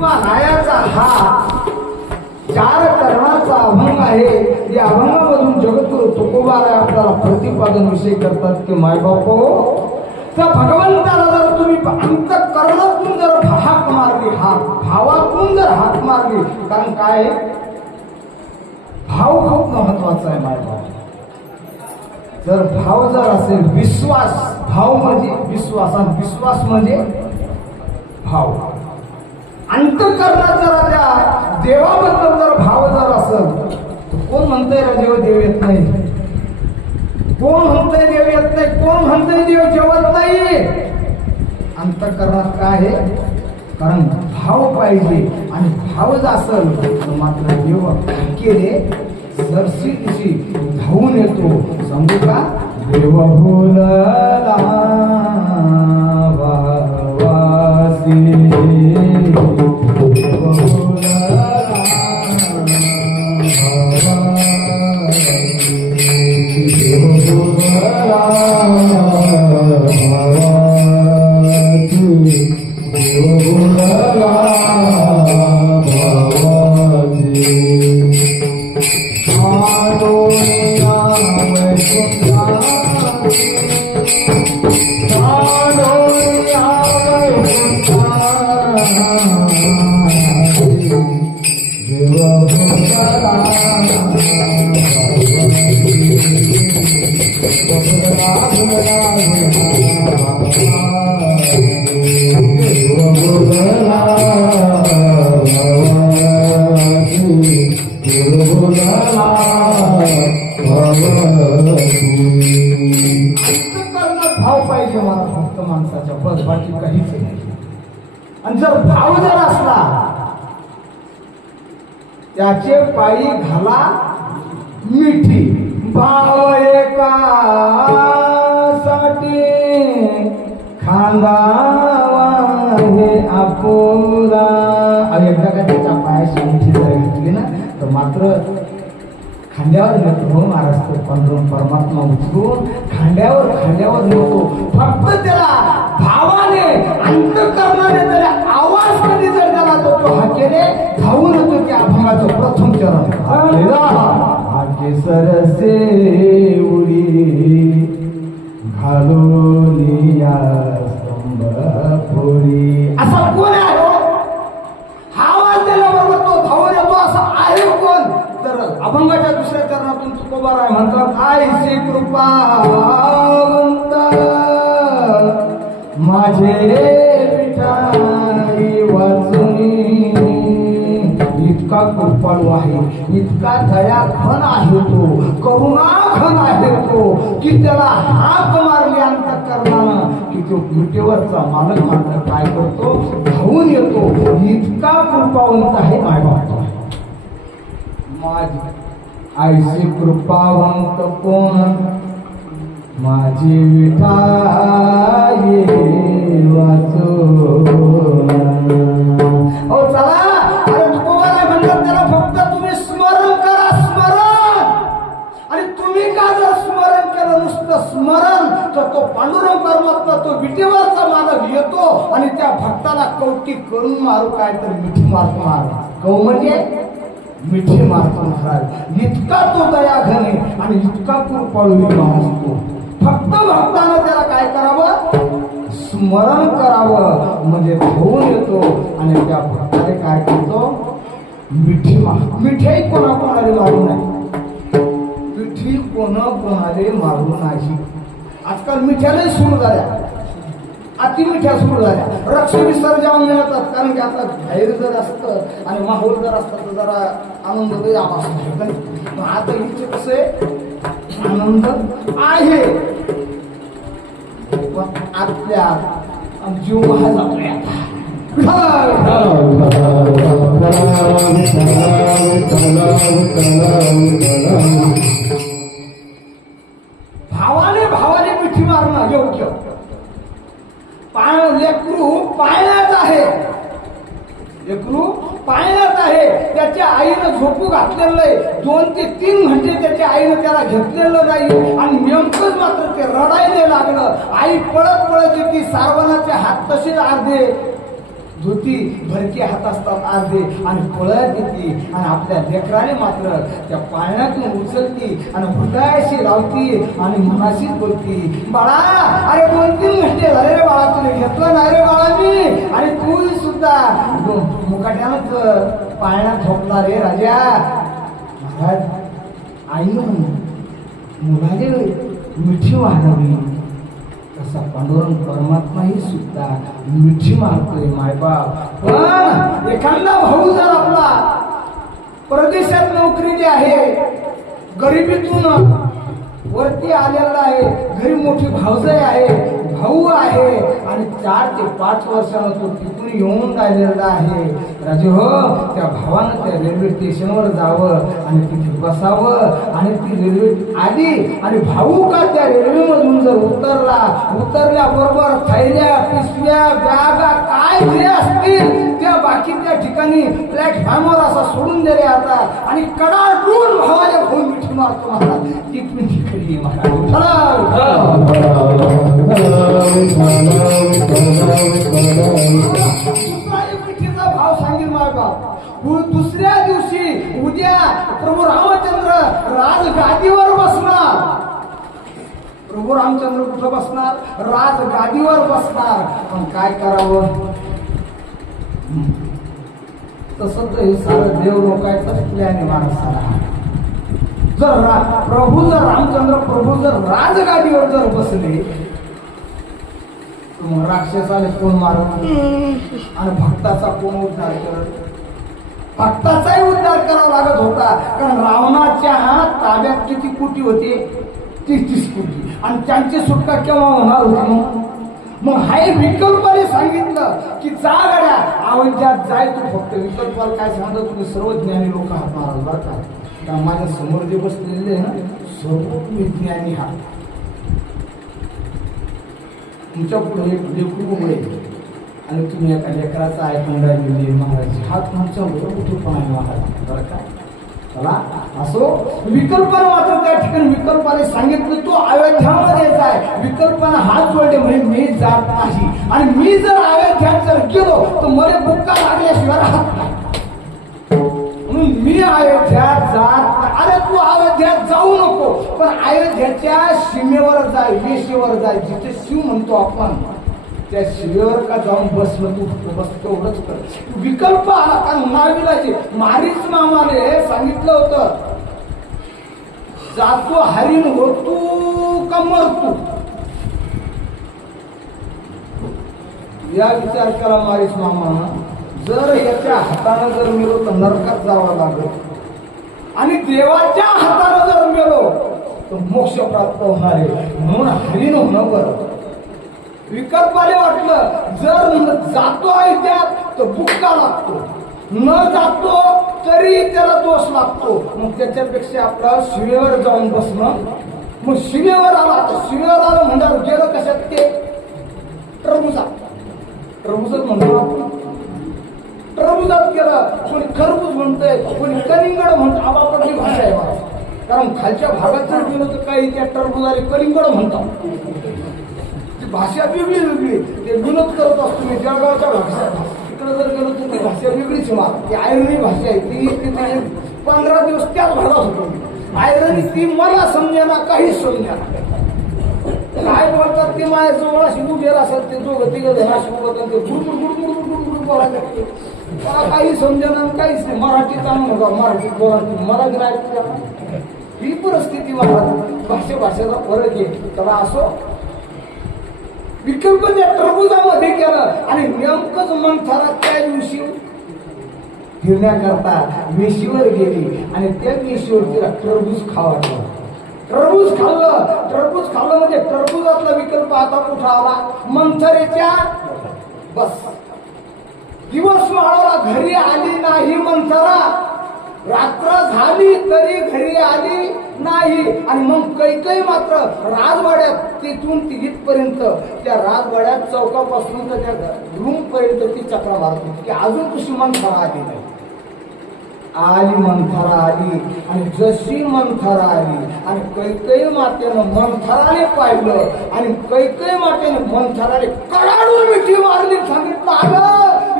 नायाचा हा चार करणाचा अभंग आहे. या अभंगामधून जगद्गुरु तुकोबाराय आपल्याला प्रतिपादन विषय करतात की मायबाप त्या भगवंताला जर तुम्ही अंतःकरणातून जर हाक मारली, भावातून जर हाक मारली, कारण काय भाव खूप महत्वाचा आहे मायबाप. जर भाव जर असेल, विश्वास, भाव म्हणजे विश्वास आणि विश्वास म्हणजे भाव. अंतःकरणात जर त्या देवाबद्दल जर भाव जर असेल तर कोण म्हणतंय रे देव येत नाही, कोण म्हणतंय देव येत नाही, कोण म्हणतंय देव जेवत नाही. अंतःकरणात काय आहे, कारण भाव पाहिजे आणि भाव जर असेल तर मात्र देव केले सरशी दिशी धावून येतो. सांगू का, देव बोलला वासी, देव बोलला भाव पाहिजे मला फक्त माणसाच्या, बस बाकी काहीच नाही. आणि जर भाव जर असला त्याचे पायी घाला मिठी. भाव एकासाठी खांदावा हे आपुला. एकदा का त्याच्या पायाशी मिठी जर घेतली ना तर मात्र खांद्यावर घेतो महाराज. तो पांडुरंग परमात्मा उचलून खांद्यावर नेतो. फक्त त्याला भावाने अंतःकरणाने त्याला आवाज मध्ये जर त्याला तो हाकेने धावून येतो. त्या अभंगाचं प्रथम चरण हाके सरसे उडी घालून या स्तंभपुरी. असा कोण आहे हो? हा आवाज दिल्याबरोबर तो धावून येतो असा आहे कोण? तर अभंगाच्या दुसऱ्या चरणातून तुकोबाराय म्हणतात, आईची कृपावंत माझे विठाई वाचुनी. इतका कृपाळू आहे, इतका दयाघन आहे तो, करुणाघन आहे तो, की त्याला हाक मारली अंतःकरणानं की तो विटेवरचा मालक मात्र काय करतो, धावून येतो. इतका कृपावंत आहे मायबाप. माझी आईची कृपावंत कोण, माझी विठाई वाचून. ओ चला, अरे तुकोबाराय म्हणतात त्याला फक्त तुम्ही स्मरण करा, स्मरण. आणि तुम्ही का जर स्मरण केलं, नुसतं स्मरण, तर तो पांडुरंग परमात्मा तो विटेवरचा मालक येतो आणि त्या भक्ताला कौतिक करून मारू काय तर मिठी मारतो महाराज. कौ म्हणजे मिठी मारतो महाराज. इतका तो दयाघन आहे आणि इतका कृपाळू असतो. फक्त भक्तानं त्याला काय करावं, स्मरण करावं, म्हणजे धावून येतो आणि त्या भक्ताने काय करतो, मिठी मारतो. मिठी कोणाकोणाला मारू नाही, मिठी कोणाकोणाला मारू नाही. आजकाल मिठ्यालाही सुरू झाल्या, अति मिठ्या सुरू झाल्या. रक्ष विसर्जन मिळतात, कारण की आता बाहेर जर असतं आणि माहोल जर असतं तर जरा आनंद असतो. आता हिचे कसे आनंद आहे आतल्या जीव जातोय. भावाने मिठी मारणं योग्य. लेकरू पाळण्यात आहे, लेकरू पाळण्यात आहे. त्याच्या आईनं झोपू घातलेलं आहे, 2 ते 3 घंटे त्याच्या आईनं त्याला घेतलेलं नाही आणि नेमकंच मात्र ते रडायला लागलं. आई पळत येते, सारवणाचे हात तसेच अर्धे धोती भरके हात असतात अर्धे आणि पळत येते आणि आपल्या लेकराने मात्र त्या पाळण्यातून उचलती आणि हृदयाशी लावती आणि मनाशीच बोलती, बाळा अरे 2-3 घंटे झाले रे बाळा, तुला घेतलं नाही रे बाळा मी, आणि तू सुद्धा मुकाट्यानंच पाळण्यात झोपला रे राजा. महाराज आईनं मुलाने मिठी वाढवली, तसा पांडुरंग परमात्माही सुद्धा मिठी मारतोय मायबाप. पण एखादा भाऊ जर आपला परदेशात नोकरीची आहे, गरिबीतून वरती आलेला आहे, घरी मोठी भाऊजाई आहे, भाऊ आहे, आणि 4 ते 5 वर्षानं तो तिथून येऊन राहिलेला आहे. राजे हो, त्या भावानं त्या रेल्वे स्टेशनवर जावं आणि तिथे बसावं, आणि ती रेल्वे आली आणि भाऊ का त्या रेल्वेमधून जर उतरल्याबरोबर थैल्या, पिशव्या, बॅगा काय जे असतील त्या बाकी त्या ठिकाणी प्लॅटफॉर्मवर असा सोडून दिले आता, आणि कडाडून भावाला फोन मिठी मारतो मला तिथून तिकडे मिठीचा भाव सांगेल मायबाप. दुसऱ्या दिवशी उद्या प्रभू रामचंद्र राजगादीवर बसणार. प्रभू रामचंद्र कुठं बसणार? राजगादीवर बसणार. पण काय करावं? तसं तर हे सारं देव लोकांचं प्लॅन आहे माणसाला. जर रामचंद्र प्रभू जर राजगादीवर जर बसले तर मग राक्षसाला कोण मारत आणि भक्ताचा कोण उद्धार करत? भक्ताचाही उद्धार करावा लागत होता, कारण रावणाच्या ताब्यात किती कोटी होते? 30 कोटी, आणि त्यांची सुटका केव्हा होणार होती? मग हाय विकल्पाने सांगितलं की जा गड्या अयोध्यात जाय तू. फक्त विकल्पाला काय सांगतो, तुम्ही सर्व ज्ञानी लोक हात माराल बरं का. कारण माझ्या समोर जे बसलेले ना सर्व विज्ञानी हात. तुमच्या पुढे एक लेकरू उघडे आणि तुम्ही एका लेकराचा ऐकून राहिलेले महाराज हात मागच्यावर कुठे पण आहे महाराज बरं का. चला असो, विकल्पानं मात्र त्या ठिकाणी विकल्पाने सांगितलं तू अयोध्यामध्ये जाय. विकल्पानं हात जोडले म्हणजे मी जात नाही, आणि मी जर अयोध्यात जर गेलो तर मला बुक्का लागल्याशिवाय राहत नाही, म्हणून मी अयोध्यात जात. अरे तू अयोध्यात जाऊ नको, पण अयोध्याच्या सीमेवर जाय, वेशीवर जाय, जिथे शिव म्हणतो आपण त्या शिवेवर का जाऊन बसलं तू. बस तेवढंच कर. विकल्प आला कारण नाविलाचे मारीच मामाने सांगितलं होतं, जातो हरिण होतो का मरतो. या विचार केला मारीच मामानं, जर याच्या हातानं जर मिळो तर नरकात जावं लागेल, आणि देवाच्या हातानं जर मिळो तर मोक्ष प्राप्त होणार आहे, म्हणून हरिण होणं बरं. विकल्पाने वाटलं जर जातो आहे त्यात तर बुक्का लागतो, न जातो तरी त्याला दोष लागतो. मग त्याच्यापेक्षा आपलं शिवेवर जाऊन बसणं. मग शिवेवर आला तर शिवेवर आलं म्हणणार गेलं कशात ते टरबुजात म्हणतो आपण. टरबुजात गेलं, कोणी खरबूज म्हणतंय, कोणी कलिंगड म्हणतो. आबापडली भाषा आहे मला, कारण खालच्या भागात जर गेलो तर काही त्या टरबुजाला कलिंगड म्हणतात. भाषा वेगळी ते विनोद करत असतो. मी जळगावच्या भाषा तिकडे जर गेलो तर ती भाषा वेगळीच होणार. ती आयरणी भाषा आहे ती. 15 दिवस त्याच भागात होतो. आयरणी ती मला समजेना, काहीच समजेना. काय बोलतात ते माझ्या जवळ अशी उभेर असतात, ते दोघं तिघं जण अशी उभं ते गुडगुड गुडगुड गुडगुड बोलायला लागते. मला काही समजेना, काहीच नाही. मराठी चांगलं होता, मराठी बोला, मराठी राहायचं. ही परिस्थिती मला भाषेचा फरक आहे. त्याला असो विकल्प त्या टरबुजामध्ये केलं, आणि नेमकंच मंथरा त्या दिवशी फिरण्याकरता वेशीवर गेली, आणि त्या वेशीवर तिला टरबूज खावायचं. टरबूज खाल्लं म्हणजे टरबुजातला विकल्प आता कुठं आला? मंथरेच्या. बस दिवस माळाला घरी आली नाही मंथरा, रात्र झाली तरी घरी आली नाही. आणि मग कैकई मात्र राजवाड्यात तिथून तिथपर्यंत त्या राजवाड्यात चौकापासून तर त्या रूम पर्यंत ती चक्रा मारत होती की अजून कशी मंथरा आली नाही. आली मंथरा आली, आणि जशी मंथरा आली आणि कैकई मातेनं मंथराने पाहिलं, आणि कैकई मातेनं मंथराने कडाडून मिठी मारली. सांगितलं आलं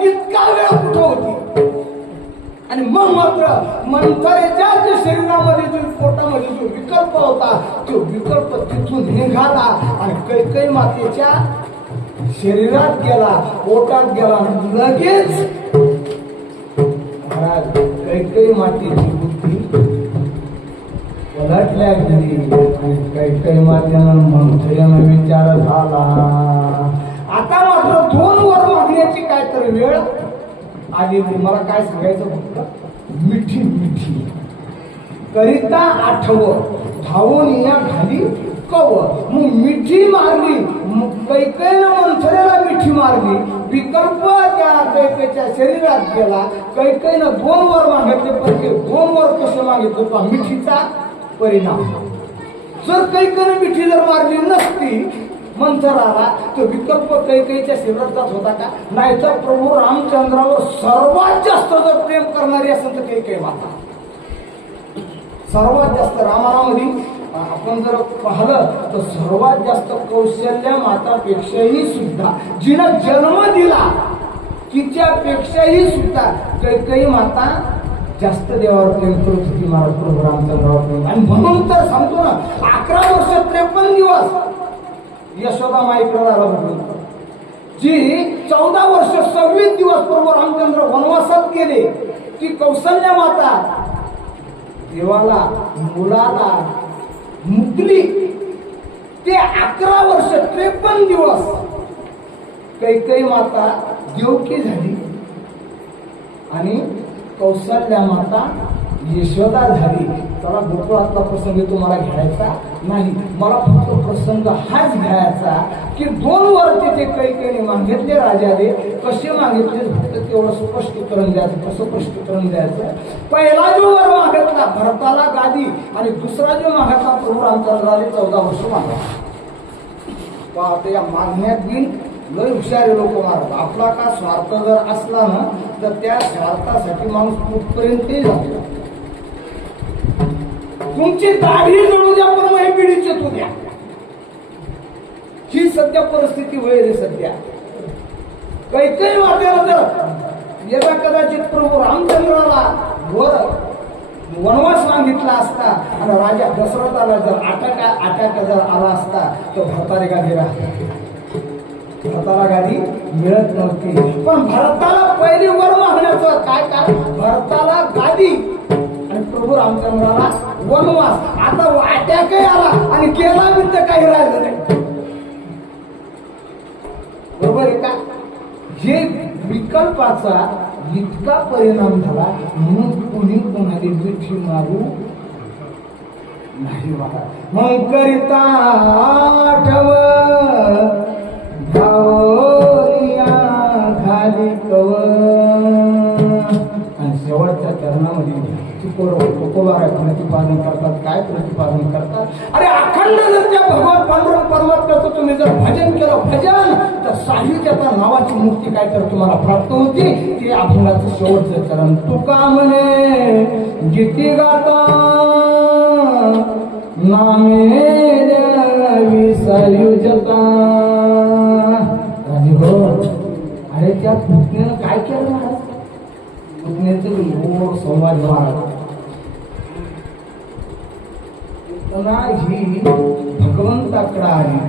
इतका वेळ कुठं होती. आणि मग मात्र मंथरेच्या जे शरीरामध्ये जो पोटामध्ये जो विकल्प होता तो विकल्प तिथून निघाला आणि कैकई मातेच्या शरीरात गेला, पोटात गेला. लगेच महाराज कैकई मातेची बुद्धी पलटल्या गेली आणि कैकई मातेनं मंथरेनं विचार झाला. आता मात्र 2 वर मागण्याची काय तर वेळ आली. मला काय सांगायचं फक्त मिठी मिठी करिता आठव धावून या घाली कव. मग मिठी मारली, कैकईनं मंथरेला मिठी मारली. विकल्प त्या कैकईच्या शरीरात गेला. कैकईनं 2 वर मागितले, पण ते 2 वर कसे मागितले पहा मिठीचा परिणाम. जर कैकईनं मिठी जर मारली नसती मंथराला तर विकल्प कैकईच्या शरीरात जात होता का? नाही. तर प्रभू रामचंद्रावर सर्वात जास्त जर प्रेम करणारी असेल तर कैकई माता. सर्वात जास्त रामायणामध्ये आपण जर पाहिलं तर सर्वात जास्त कौशल्या मातापेक्षाही सुद्धा जिनं जन्म दिला तिच्यापेक्षाही सुद्धा कैकई माता जास्त देवावर प्रेम करत होती. महाराज प्रभू रामचंद्रावर प्रेम. आणि म्हणून तर सांगतो ना 11 वर्ष 53 दिवस यशोदा माईकडे झाला म्हणून जी 14 वर्ष 26 दिवस प्रभू रामचंद्र वनवासात गेले. ती कौशल्या माता देवाला मुलाला मुकली. ते 11 वर्ष 53 दिवस कैकई माता देवकी झाली आणि कौशल्या माता यशोदा झाली. त्याला गोकुळातला प्रसंग तुम्हाला घ्यायचा नाही. मला फक्त प्रसंग हाच घ्यायचा की 2 वर तिथे कैकईने मागितले. राजाने कसे मागितले फक्त तेवढं स्पष्टीकरण द्यायचं. कसं स्पष्टीकरण द्यायचं? पहिला जो वर मागितला भरताला गादी आणि दुसरा जो मागितला प्रभू रामचंद्राने 14 वर्ष मागला. पाहते या मागण्यात बी लय हुशारी लोक मारतात. आपला का स्वार्थ जर असला ना तर त्या स्वार्थासाठी माणूस कुठपर्यंतही जातो. तुमची दाढी जळू द्या पण वही पिढीचे तू द्या. ही सध्या परिस्थिती होईल. सध्या कैकई मातेला जर यदा कदाचित प्रभू रामचंद्राला वर वनवास मागितला असता आणि राजा दशरथाला जर आटाका जर आला असता तर भरताला गादी राहते. भरताला गादी मिळत नव्हती. पण भरताला पहिली वर मागण्याचं काय काय? भरताला गादी आणि प्रभू रामचंद्राला वनवास. आता अटॅकही आला आणि केला बी तर काही राहिलं नाही. बरोबर आहे का? जे विकल्पाचा इतका परिणाम झाला म्हणून कोणी कोणाची मिठी मारू नाही. मग करिता आठव धावोनिया खाली कव. आणि शेवटच्या चरणामध्ये प्रतिपादन करतात. काय प्रतिपादन करतात? अरे अखंड जर त्या भगवान पांडुरंग परमात्म्याचं तुम्ही जर भजन केलं भजन तर साहित्या नावाची मुक्ती काय तर तुम्हाला प्राप्त होती. ते अभंगाचं शेवटचं चरण. तुका म्हणे गीती गाता नामे विसयुजता. हो अरे त्या पुतण्यानं काय केलं महाराज? पुतण्याचं लोक संवाद महाराज ही भगवंताकडे आली.